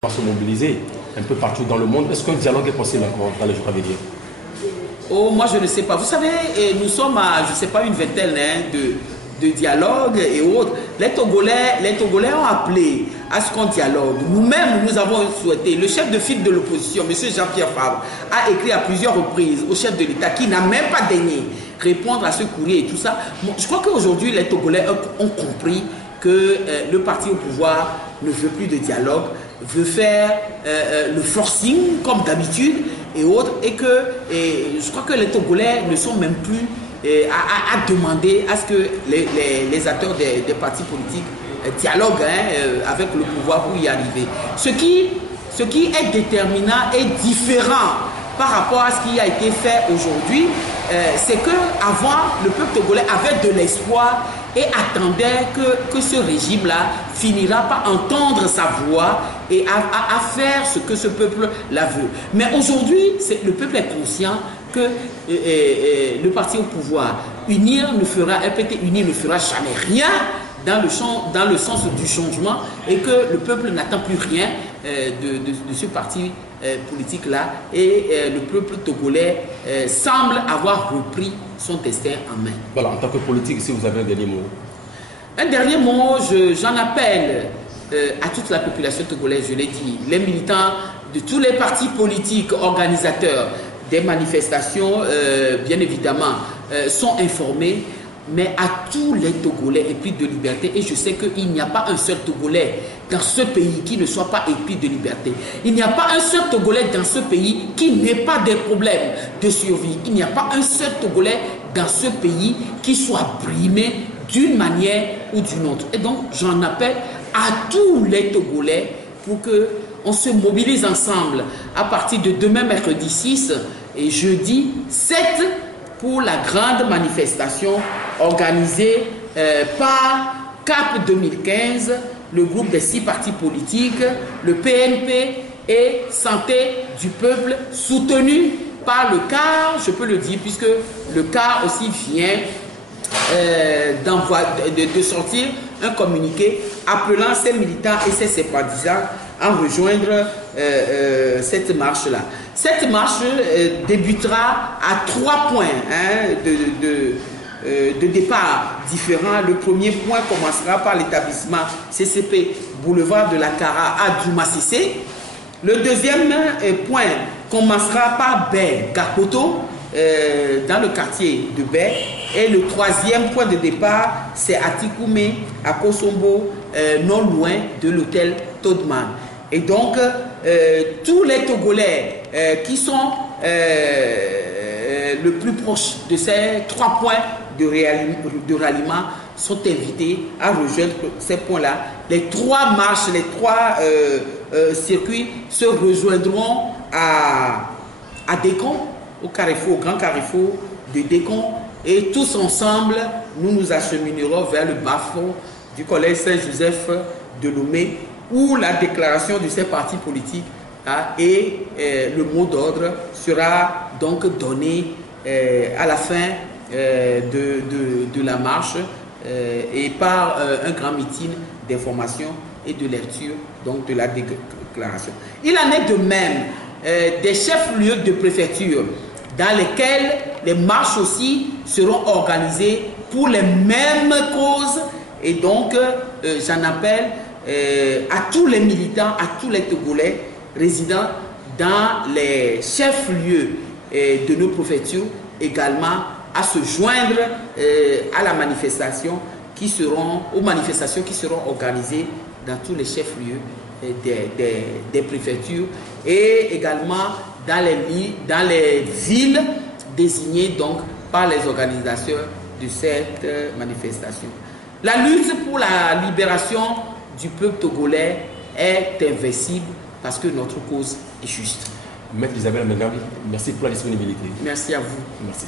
va se mobiliser un peu partout dans le monde. Est-ce qu'un dialogue est possible encore dans les jours à venir? Oh, moi je ne sais pas. Vous savez, nous sommes à, je ne sais pas, une vingtaine de dialogues et autres. Les Togolais ont appelé à ce qu'on dialogue. Nous-mêmes, nous avons souhaité. Le chef de file de l'opposition, M. Jean-Pierre Fabre, a écrit à plusieurs reprises au chef de l'État qui n'a même pas daigné répondre à ce courrier et tout ça. Je crois qu'aujourd'hui, les Togolais ont compris que le parti au pouvoir ne veut plus de dialogue, veut faire le forcing comme d'habitude et autres, et que je crois que les Togolais ne sont même plus à demander à ce que les acteurs des partis politiques dialoguent avec le pouvoir pour y arriver. Ce qui est déterminant et différent par rapport à ce qui a été fait aujourd'hui, c'est qu'avant, le peuple togolais avait de l'espoir et attendait que ce régime-là finira par entendre sa voix et à faire ce que ce peuple-là veut. Mais aujourd'hui, le peuple est conscient que le parti au pouvoir, unir ne fera jamais rien dans le sens du changement, et que le peuple n'attend plus rien de ce parti politique-là, et le peuple togolais semble avoir repris son destin en main. Voilà, en tant que politique, si vous avez un dernier mot. Un dernier mot, j'en appelle à toute la population togolaise, je l'ai dit, les militants de tous les partis politiques, organisateurs des manifestations, bien évidemment, sont informés, mais à tous les Togolais épris de liberté. Et je sais qu'il n'y a pas un seul Togolais dans ce pays qui ne soit pas épris de liberté. Il n'y a pas un seul Togolais dans ce pays qui n'ait pas des problèmes de survie. Il n'y a pas un seul Togolais dans ce pays qui soit brimé d'une manière ou d'une autre. Et donc, j'en appelle à tous les Togolais pour qu'on se mobilise ensemble à partir de demain, mercredi 6 et jeudi 7, pour la grande manifestation organisée par CAP 2015, le groupe des 6 partis politiques, le PNP et Santé du Peuple, soutenu par le CAR, je peux le dire, puisque le CAR aussi vient de sortir un communiqué appelant ses militants et ses sympathisants à rejoindre cette marche-là. Cette marche débutera à 3 points de départ différents. Le premier point commencera par l'établissement CCP Boulevard de la Cara à Djoumassissé. Le deuxième point commencera par Baie Gapoto, dans le quartier de Baie. Et le troisième point de départ, c'est à Tikoumé, à Kosombo, non loin de l'hôtel Todman. Et donc, tous les Togolais qui sont le plus proches de ces 3 points de ralliement sont invités à rejoindre ces points-là. Les 3 marches, les 3 circuits se rejoindront à Décon, au grand carrefour de Décon, et tous ensemble, nous nous acheminerons vers le bas-fond du collège Saint-Joseph de Lomé, où la déclaration de ces partis politiques et le mot d'ordre sera donc donné à la fin de la marche et par un grand meeting d'information et de lecture donc de la déclaration. Il en est de même des chefs-lieux de préfecture dans lesquels les marches aussi seront organisées pour les mêmes causes, et donc j'en appelle à tous les militants, à tous les Togolais résidant dans les chefs-lieux de nos préfectures également à se joindre à la manifestation aux manifestations qui seront organisées dans tous les chefs-lieux des préfectures, et également dans les villes désignées donc par les organisateurs de cette manifestation. La lutte pour la libération du peuple togolais est invincible parce que notre cause est juste. Maître Isabelle Mengabi, merci pour la disponibilité. Merci à vous. Merci.